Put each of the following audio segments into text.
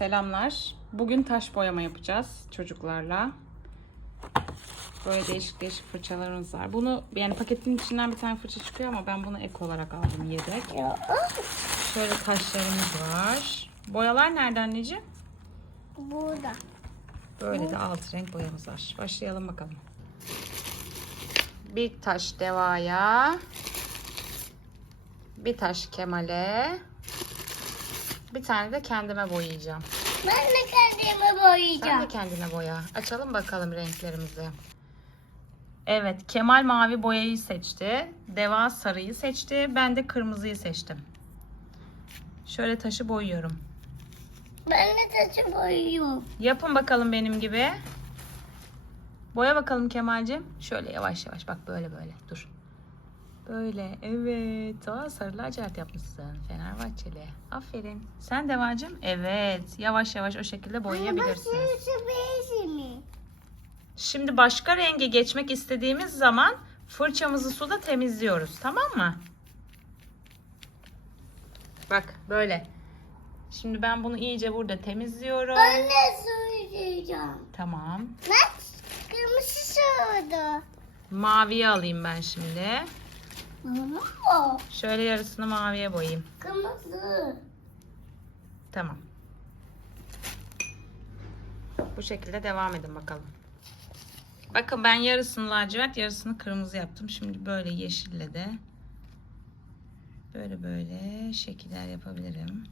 Selamlar. Bugün taş boyama yapacağız çocuklarla. Böyle değişik değişik fırçalarımız var. Bunu yani paketin içinden bir tane fırça çıkıyor ama ben bunu ek olarak aldım yedek. Şöyle taşlarımız var. Boyalar nerede anneciğim? Burada. Böyle de alt renk boyamız var. Başlayalım bakalım. Bir taş Deva'ya. Bir taş Kemal'e. Bir tane de kendime boyayacağım. Ben de kendimi Sen de boyayacağım. kendine boya. Açalım bakalım renklerimizi. Evet, Kemal mavi boyayı seçti. Deva sarıyı seçti. Ben de kırmızıyı seçtim. Şöyle taşı boyuyorum. Ben de saçı boyuyorum. Yapın bakalım benim gibi. Boya bakalım Kemal'cim. Şöyle yavaş yavaş bak böyle böyle. Dur. Böyle evet. Aa, sarı lacivert yapmışsın. Fenerbahçeli. Aferin. Sen Devacım. Evet. Yavaş yavaş o şekilde boyayabilirsiniz. Şimdi başka renge geçmek istediğimiz zaman fırçamızı suda temizliyoruz. Tamam mı? Bak böyle. Şimdi ben bunu iyice burada temizliyorum. Ben de söyleyeceğim. Tamam. Ben kırmızı soğudu. Maviye alayım ben şimdi. Şöyle yarısını maviye boyayayım. kırmızı. Tamam. Bu şekilde devam edin bakalım. Bakın ben yarısını lacivert, yarısını kırmızı yaptım. Şimdi böyle yeşille de böyle böyle şekiller yapabilirim.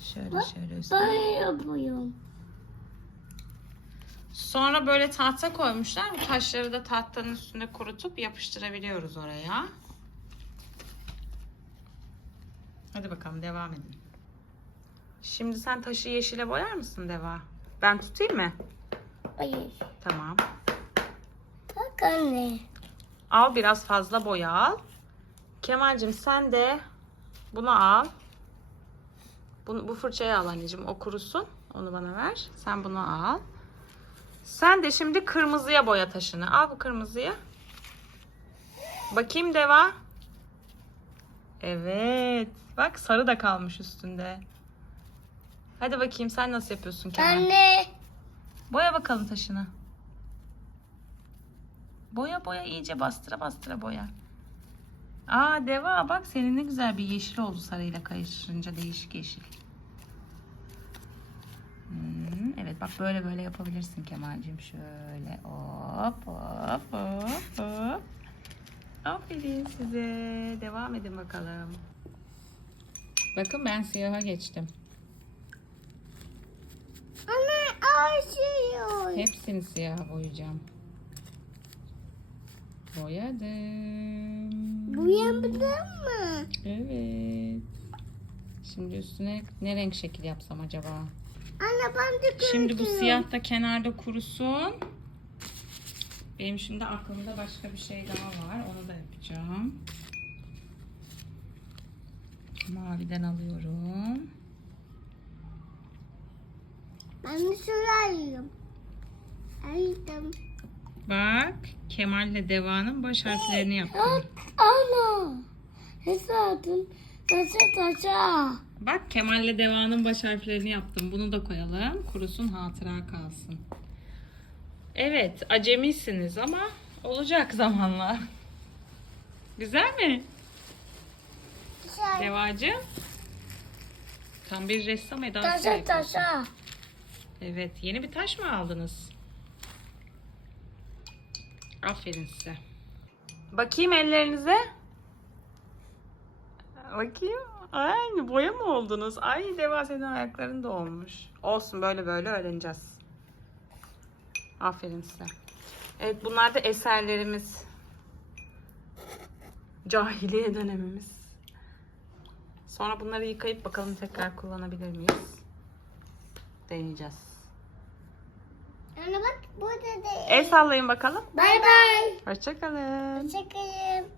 Şöyle şöyle üstüne. yapıyorum. Sonra böyle tahta koymuşlar. Bu taşları da tahtanın üstünde kurutup yapıştırabiliyoruz oraya. Hadi bakalım devam edin. Şimdi sen taşı yeşile boyar mısın Deva? Ben tutayım mı? Hayır. Tamam. Bak anne. Al biraz fazla boya al. Kemal'cim sen de bunu al. Bunu, bu fırçayı al anneciğim. O kurusun. Onu bana ver. Sen bunu al. Sen de şimdi kırmızıya boya taşını. Al bu kırmızıyı. Bakayım Deva. Evet. Bak sarı da kalmış üstünde. Hadi bakayım sen nasıl yapıyorsun Kemal? Anne. Boya bakalım taşını. Boya boya iyice bastıra bastıra boya. Aa Deva bak senin ne güzel bir yeşil oldu sarıyla karıştırınca değişik yeşil. Hmm, evet bak böyle böyle yapabilirsin Kemal'cim. Şöyle hop hop hop hop. Aferin size. Devam edin bakalım. Bakın ben siyaha geçtim. Anne aşıyor. Hepsini siyaha boyayacağım. Boyadım. Bu yaptın mı? Evet. Şimdi üstüne ne renk şekil yapsam acaba? Anne ben de Şimdi bu gördüm. siyah da kenarda kurusun. Benim şimdi aklımda başka bir şey daha var. Onu da yapacağım. Maviden alıyorum. Ben de sürüyorum. Aydım. Bak Kemal'le Deva'nın baş harflerini yaptım. Ana. Hesabın taşa taşa. Bak Kemal'le Deva'nın baş harflerini yaptım. Bunu da koyalım. Kurusun hatıra kalsın. Evet acemisiniz ama olacak zamanla. Güzel mi? Taşa Devacığım. Tam bir ressam edası taşa. yapıyorsun. taşa. Evet yeni bir taş mı aldınız? Aferin size. Bakayım ellerinize. Bakayım. Ay boya mı oldunuz? Ay Deva senin ayakların da olmuş. Olsun böyle böyle öğreneceğiz. Aferin size. Evet bunlar da eserlerimiz. Cahiliye dönemimiz. Sonra bunları yıkayıp bakalım tekrar kullanabilir miyiz? Deneyeceğiz. Anne bak burada da. El sallayın bakalım. Bay bay. Hoşçakalın. Hoşçakalın.